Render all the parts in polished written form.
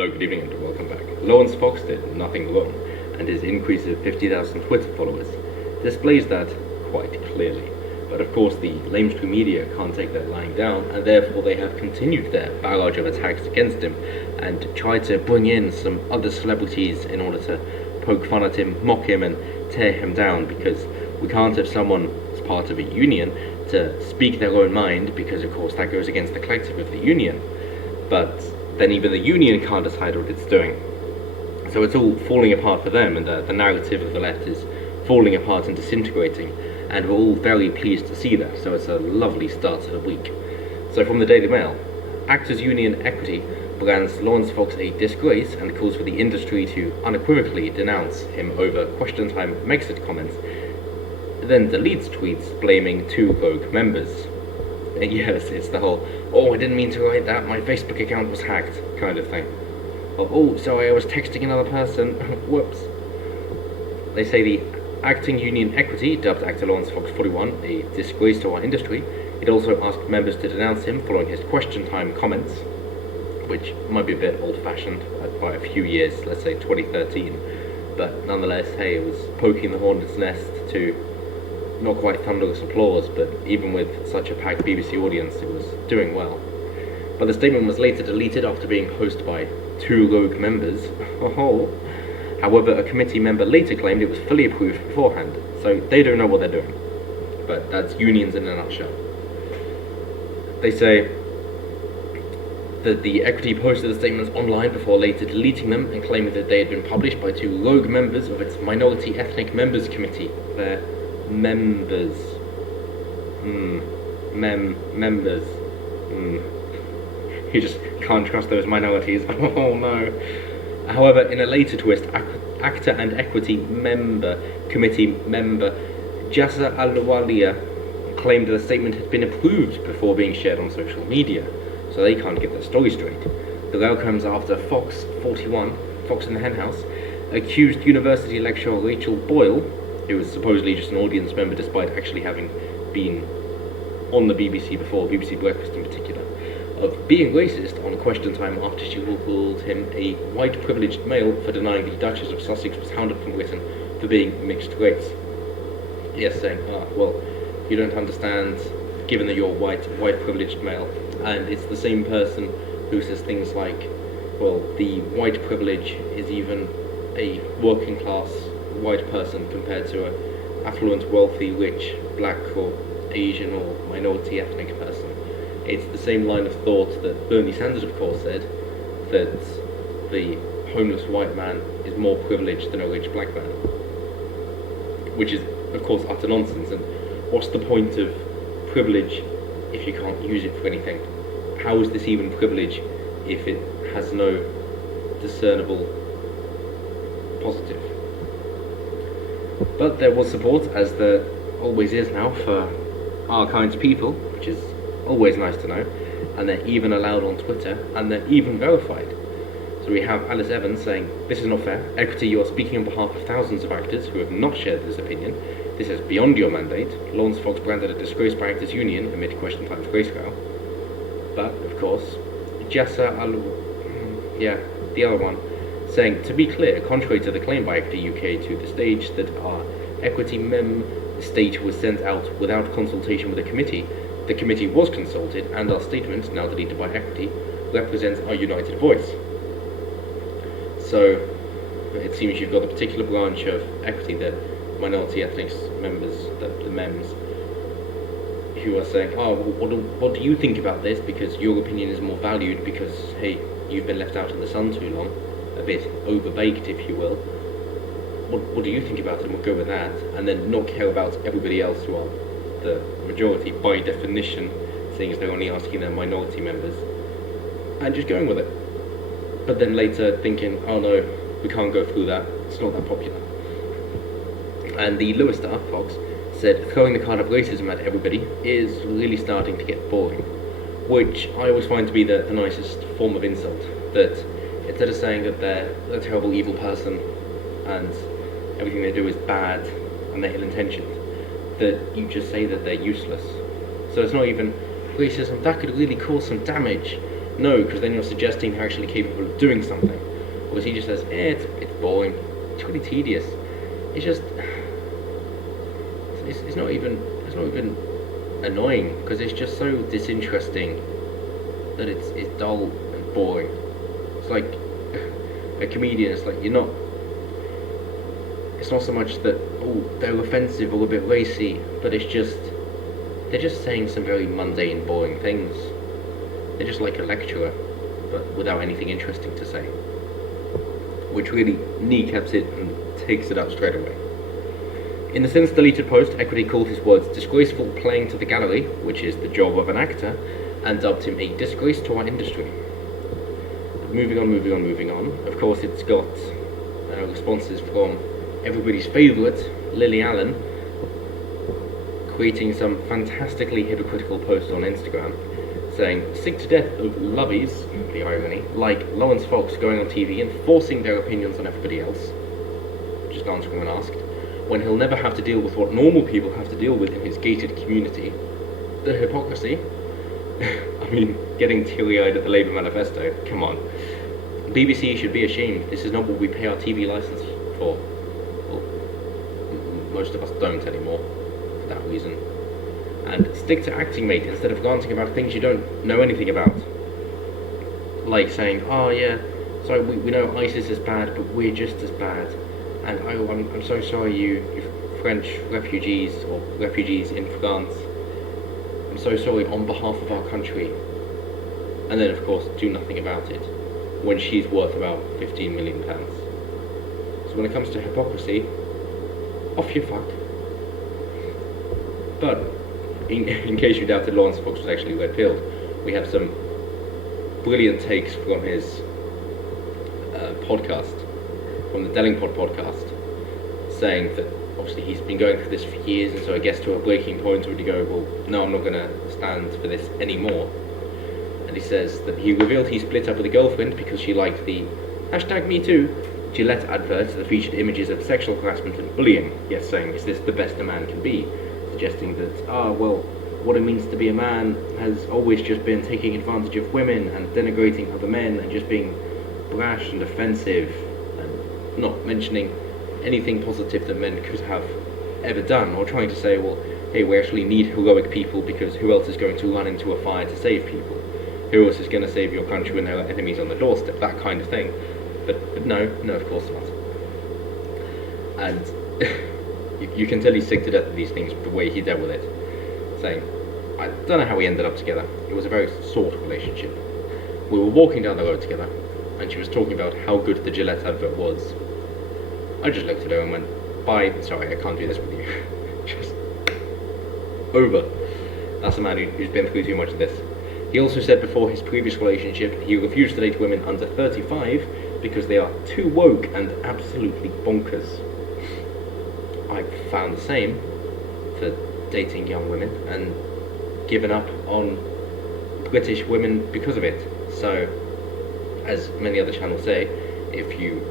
Hello, good evening, and welcome back. Lawrence Foxx did nothing wrong, and his increase of 50,000 Twitter followers displays that quite clearly. But of course, the lamestream media can't take that lying down, and therefore they have continued their barrage of attacks against him and tried to bring in some other celebrities in order to poke fun at him, mock him, and tear him down, because we can't have someone as part of a union to speak their own mind, because of course that goes against the collective of the union. But then even the union can't decide what it's doing. So it's all falling apart for them, and the narrative of the left is falling apart and disintegrating, and we're all very pleased to see that, so it's a lovely start to the week. So from the Daily Mail, Actors Union Equity brands Lawrence Foxx a disgrace and calls for the industry to unequivocally denounce him over question time Megxit comments, then deletes tweets blaming two rogue members. Yes, it's the whole, oh, I didn't mean to write that, my Facebook account was hacked kind of thing. Oh, sorry, I was texting another person, whoops. They say the Acting Union Equity dubbed actor Lawrence Foxx 41 a disgrace to our industry. It also asked members to denounce him following his question time comments, which might be a bit old-fashioned by a few years, let's say 2013, but nonetheless, hey, it was poking the hornet's nest to not quite thunderous applause, but even with such a packed BBC audience, it was doing well. But the statement was later deleted after being posted by two rogue members. Oh. However, a committee member later claimed it was fully approved beforehand, so they don't know what they're doing. But that's unions in a nutshell. They say that the equity posted the statements online before later deleting them and claiming that they had been published by two rogue members of its Minority Ethnic Members Committee. Their members. Members. You just can't trust those minorities. Oh no. However, in a later twist, Actor and Equity Committee member Jassa Al-Walia claimed that the statement had been approved before being shared on social media, so they can't get their story straight. The row comes after Fox 41, Fox in the Henhouse, accused university lecturer Rachel Boyle, who was supposedly just an audience member despite actually having been on the BBC before, BBC Breakfast in particular, of being racist on question time after she called him a white privileged male for denying the Duchess of Sussex was hounded from Britain for being mixed race. Yes, saying, well, you don't understand, given that you're white privileged male, and it's the same person who says things like, well, the white privilege is even a working class white person compared to a affluent, wealthy, rich, black or Asian or minority ethnic person. It's the same line of thought that Bernie Sanders, of course, said, that the homeless white man is more privileged than a rich black man. Which is, of course, utter nonsense, and what's the point of privilege if you can't use it for anything? How is this even privilege if it has no discernible positive? But there was support, as there always is now, for our kind of people, which is always nice to know, and they're even allowed on Twitter, and they're even verified. So we have Alice Evans saying, "This is not fair. Equity, you are speaking on behalf of thousands of actors who have not shared this opinion. This is beyond your mandate. Lawrence Foxx branded a disgrace by Actors Union amid question time's grayscale." But, of course, Jassa the other one, saying, "To be clear, contrary to the claim by Equity UK to the stage that our Equity Mem state was sent out without consultation with the committee was consulted, and our statement, now deleted by Equity, represents our united voice." So, it seems you've got a particular branch of Equity, the minority ethnic members, the MEMs, who are saying, oh, what do you think about this, because your opinion is more valued, because, hey, you've been left out in the sun too long, a bit overbaked, if you will. What do you think about it, and we'll go with that, and then not care about everybody else who are the majority by definition, seeing as they're only asking their minority members, and just going with it. But then later thinking, oh no, we can't go through that, it's not that popular. And the Lewis star, Fox, said throwing the card of racism at everybody is really starting to get boring, which I always find to be the nicest form of insult, that instead of saying that they're a terrible evil person and everything they do is bad and they're ill-intentioned, that you just say that they're useless. So it's not even racism, that could really cause some damage. No, because then you're suggesting they're actually capable of doing something. Whereas he just says, it's boring, it's really tedious. It's just, it's not even annoying, because it's just so disinteresting that it's dull and boring. It's like a comedian. It's like it's not so much that they're offensive or a bit racy, but they're just saying some very mundane, boring things. They're just like a lecturer, but without anything interesting to say, which really kneecaps it and takes it out straight away. In the since deleted post, Equity called his words disgraceful playing to the gallery, which is the job of an actor, and dubbed him a disgrace to our industry. Moving on. Of course, it's got responses from everybody's favourite, Lily Allen, creating some fantastically hypocritical posts on Instagram, saying, sick to death of lovies, the irony, like Lawrence Foxx going on TV and forcing their opinions on everybody else, just answering when asked, when he'll never have to deal with what normal people have to deal with in his gated community. The hypocrisy. I mean, getting teary-eyed at the Labour manifesto, come on. BBC should be ashamed. This is not what we pay our TV licence for. Well, most of us don't anymore, for that reason. And stick to acting, mate, instead of ranting about things you don't know anything about. Like saying, oh yeah, so we know ISIS is bad, but we're just as bad. And I'm so sorry you French refugees, or refugees in France. I'm so sorry on behalf of our country. And then of course do nothing about it, when she's worth about £15 million. So when it comes to hypocrisy, off you fuck. But in case you doubted Lawrence Foxx was actually red-pilled, we have some brilliant takes from his podcast, from the Dellingpod podcast, saying that obviously he's been going through this for years, and so it gets to a breaking point where you go, well, no, I'm not going to stand for this anymore. And he says that he revealed he split up with a girlfriend because she liked the #MeToo Gillette adverts that featured images of sexual harassment and bullying, yet saying, is this the best a man can be? Suggesting that, well, what it means to be a man has always just been taking advantage of women and denigrating other men and just being brash and offensive and not mentioning anything positive that men could have ever done, or trying to say, well, hey, we actually need heroic people because who else is going to run into a fire to save people? Who else is going to save your country when there are enemies on the doorstep? That kind of thing. But no, of course not. And you can tell he's sick to death of these things, the way he dealt with it. Saying, I don't know how we ended up together. It was a very sort relationship. We were walking down the road together, and she was talking about how good the Gillette advert was. I just looked at her and went, bye, sorry, I can't do this with you. Just over. That's a man who's been through too much of this. He also said before his previous relationship, he refused to date women under 35 because they are too woke and absolutely bonkers. I've found the same for dating young women and given up on British women because of it. So, as many other channels say, if you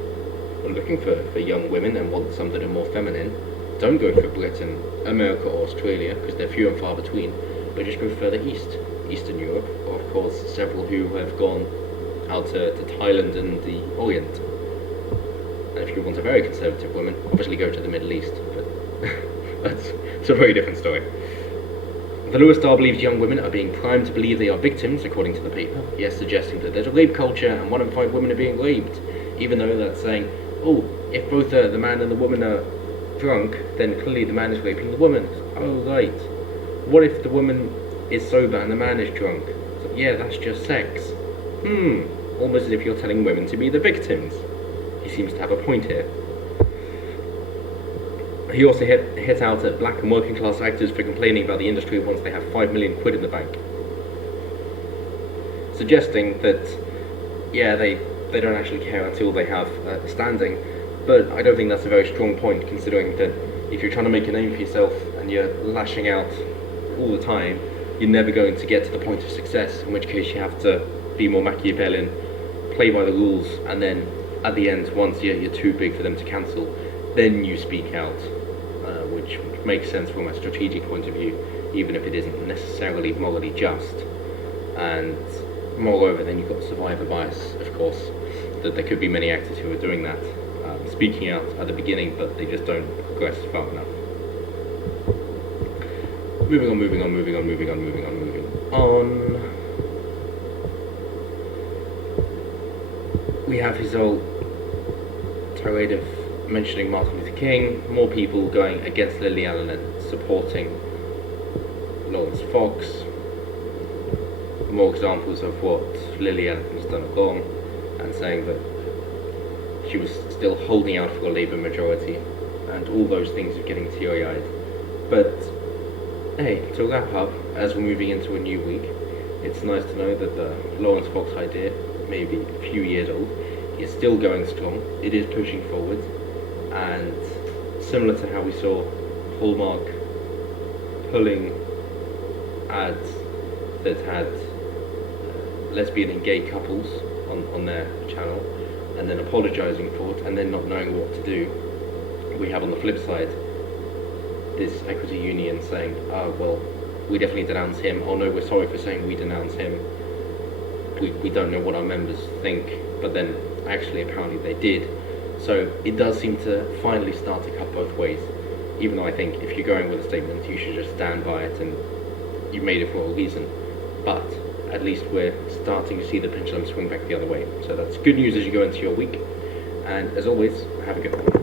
are looking for young women and want some that are more feminine, don't go for Britain, America or Australia, because they're few and far between, but just go further east, Eastern Europe, or of course several who have gone out to Thailand and the Orient. And if you want a very conservative woman, obviously go to the Middle East, but it's a very different story. The Lewis Star believes young women are being primed to believe they are victims, according to the paper, yes, suggesting that there's a rape culture and 1 in 5 women are being raped, even though that's saying, oh, if both the man and the woman are drunk, then clearly the man is raping the woman. Oh, right. What if the woman is sober and the man is drunk? So, yeah, that's just sex. Almost as if you're telling women to be the victims. He seems to have a point here. He also hit out at black and working class actors for complaining about the industry once they have £5 million in the bank. Suggesting that, yeah, they don't actually care until they have standing, but I don't think that's a very strong point, considering that if you're trying to make a name for yourself and you're lashing out all the time, you're never going to get to the point of success, in which case you have to be more Machiavellian, play by the rules, and then at the end, once you're too big for them to cancel, then you speak out, which makes sense from a strategic point of view, even if it isn't necessarily morally just. And Moreover, then you've got survivor bias, of course, that there could be many actors who are doing that, speaking out at the beginning, but they just don't progress far enough. Moving on. We have his old tirade of mentioning Martin Luther King, more people going against Lily Allen and supporting Lawrence Fox, more examples of what Lily Allen has done wrong, and saying that she was still holding out for a Labour majority, and all those things are getting teary-eyed. But hey, to wrap up, as we're moving into a new week, it's nice to know that the Lawrence Fox idea, maybe a few years old, is still going strong. It is pushing forward, and similar to how we saw Hallmark pulling ads that had lesbian and gay couples on their channel, and then apologising for it, and then not knowing what to do, we have on the flip side this equity union saying, oh well, we definitely denounce him, oh no, we're sorry for saying we denounce him, we don't know what our members think, but then actually apparently they did. So it does seem to finally start to cut both ways, even though I think if you're going with a statement you should just stand by it and you made it for a reason, but at least we're starting to see the pendulum swing back the other way. So that's good news as you go into your week, and as always, have a good one.